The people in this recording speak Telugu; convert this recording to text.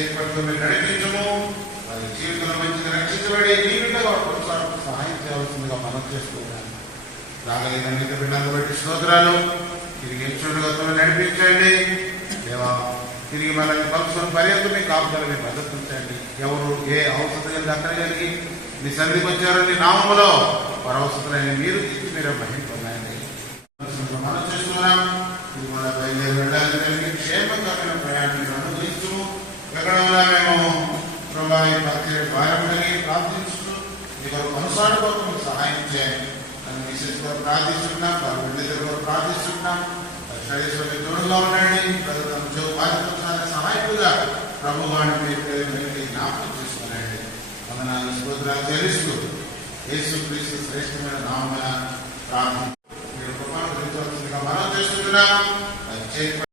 చేపడుతూ మీరు నడిపించము. వారి జీవితంలో మంచిగా రక్షించబడి మీ బిడ్డగా కొనసాగుతూ సహాయం చేయవలసిందిగా మనం చేస్తున్నాను. రాగలిగిన బిడ్డలను బట్టి స్తోత్రాలు. తిరిగి చూడగతో నడిపించండి దేవా. తిరిగి మనల్ని పలుసుకుని పర్యంతం మీ కాపుదలని భద్రతించండి. ఎవరు ఏ అవసరం దక్కగలిగి మీ సన్నిధికి వచ్చారో నీ నామములో వారి అవసరాలని మీరు తీసి మీరు మహింపన్నాయండి. మనం చేస్తున్నాం. ఇది మన బయలుదేరి వెళ్ళాలని క్షేమకరమైన ప్రయాణాన్ని అనుభవిస్తూ ఎక్కడ మేము ప్రభావి భక్తి భారం కలిగి ప్రార్థించుతూ మీకు కొనసాగుకోవడం సహాయం చేయండి. నన్ను విశేష ప్రార్థిస్తున్నాం. వారి బిడ్డ ప్రార్థిస్తున్నాం. తోడుగా ఉండండి. సహాయకుగా ప్రభువాన్ని జ్ఞాపకం చేసుకోనండి. వందనాలు స్తోత్రాలు చెల్లిస్తూ యేసుక్రీస్తు శ్రేష్టమైన నామమున ప్రార్థన మీరు కృపను మనం చేస్తున్నాం.